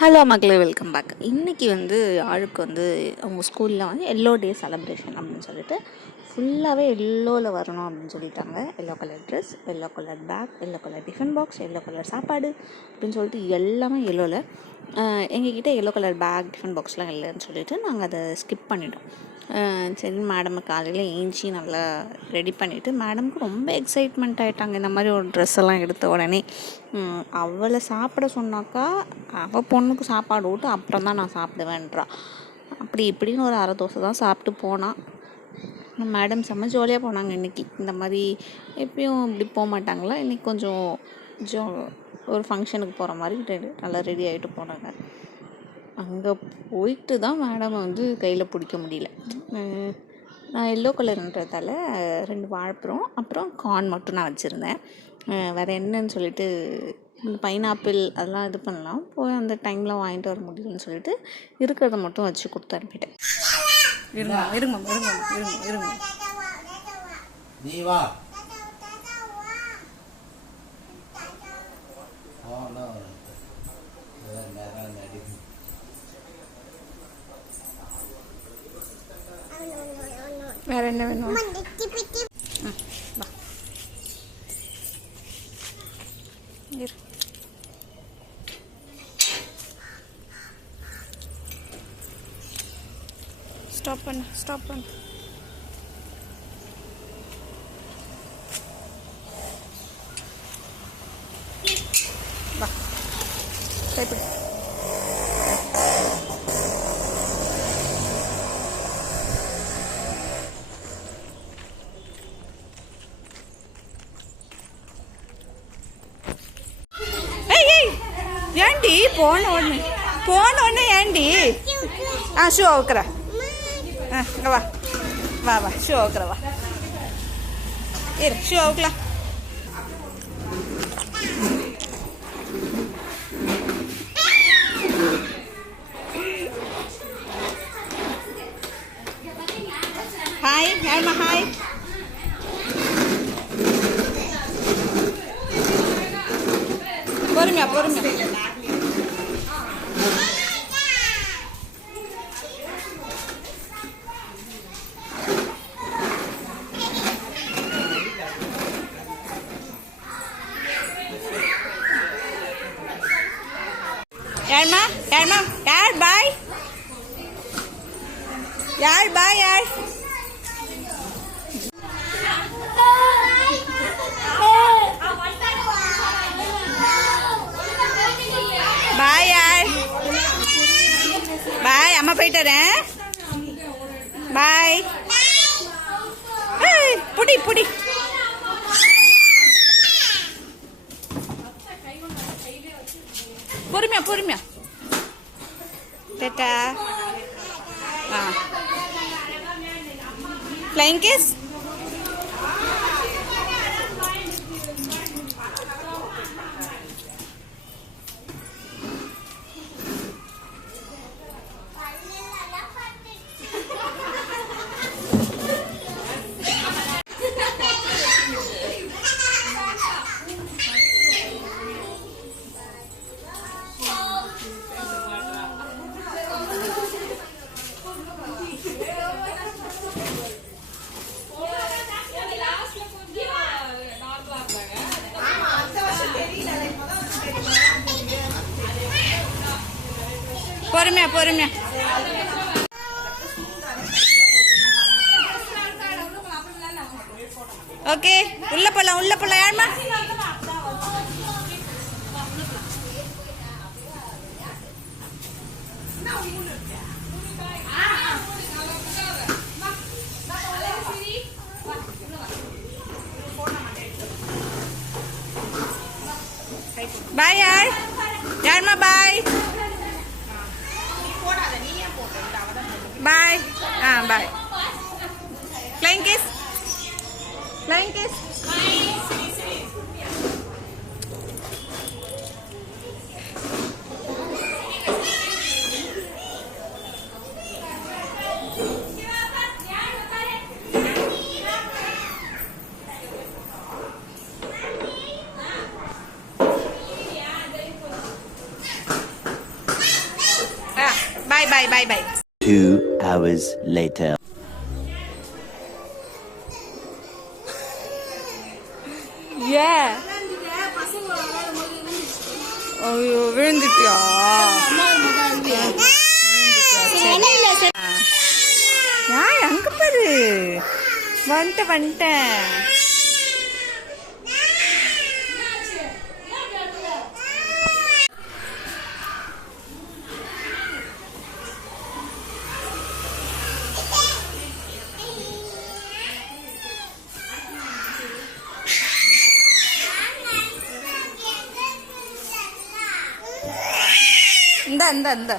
Hello மக்களே welcome back இன்றைக்கி வந்து ஆளுக்கு வந்து அவங்க ஸ்கூலில் வந்து எல்லோ டே செலப்ரேஷன் அப்படின்னு சொல்லிட்டு ஃபுல்லாகவே எல்லோவில் வரணும் அப்படின்னு சொல்லிட்டாங்க. Yellow colour dress yellow colour bag yellow colour tiffin box yellow colour சாப்பாடு அப்படின்னு சொல்லிட்டு எல்லாமே எல்லோவில் எங்ககிட்ட எல்லோ கலர் பேக் டிஃபன் பாக்ஸ்லாம் இல்லைன்னு சொல்லிட்டு நாங்கள் அதை ஸ்கிப் பண்ணிட்டோம். சரி மேடம் காலையில் ஏஞ்சி நல்லா ரெடி பண்ணிவிட்டு மேடம்க்கு ரொம்ப எக்ஸைட்மெண்ட் ஆகிட்டாங்க இந்த மாதிரி ஒரு ட்ரெஸ் எல்லாம் எடுத்த உடனே. அவளை சாப்பிட சொன்னாக்கா அவள் பொண்ணுக்கு சாப்பாடு விட்டு அப்புறம் தான் நான் சாப்பிடுவேன்றா. அப்படி இப்படின்னு ஒரு அரை தோசை தான் சாப்பிட்டு போனான் மேடம் செம்ம ஜாலியாக போனாங்க இன்றைக்கி இந்த மாதிரி எப்பயும் இப்படி போக மாட்டாங்களா? இன்றைக்கி கொஞ்சம் ஜோ ஒரு ஃபங்க்ஷனுக்கு போகிற மாதிரி ரெடி நல்லா ரெடி ஆகிட்டு போனாங்க. அங்கே போயிட்டு தான் மேடம் வந்து கையில் பிடிக்க முடியல. நான் எல்லோ கலர்ன்றதால ரெண்டு வாழைப்பழம் அப்புறம் கார்ன் மட்டும் நான் வச்சுருந்தேன். வேறு என்னன்னு சொல்லிட்டு இந்த பைனாப்பிள் அதெல்லாம் இது பண்ணலாம். போய் அந்த டைமில் வாங்கிட்டு வர முடியலன்னு சொல்லிட்டு இருக்கிறத மட்டும் வச்சு கொடுத்து அனுப்பிட்டேன். இருங்க இருங்க இருங்க இருங்க இருங்க. நீ வா. வேற என்ன வேணும் ம், வா ஏண்டி? போன உடனே. போன உடனே ஏண்டி? ஆ ஷூ அவுக்குற ஆ இங்க வா. வா வா ஷூ அவுக்குற வா. இரு ஷூ அவுக்கலாம். ஹாய் ஹேமா ஹாய் பொறுமையா பொறுமையா. யாருமா யாருமா யார் பாய் யார் பாய் யார் பாய் யார் பாய் அம்மா போயிட்டு வரேன். பாய் புடி புடி. பொறுமையா பொறுமையா டேட்டா ஆ பொறுமையா பொறுமையா. ஓகே உள்ள போலாம் உள்ள போலாம். யாருமா பாய் யார்? யாருமா பாய் பாய் ஆ bye flying kiss bye bye bye Two hours later. ஏ ஐயோ விழுந்துட்டியா? யார் அங்க பாரு? வந்துட்டேன் வந்துட்டேன். இந்த இந்த இந்த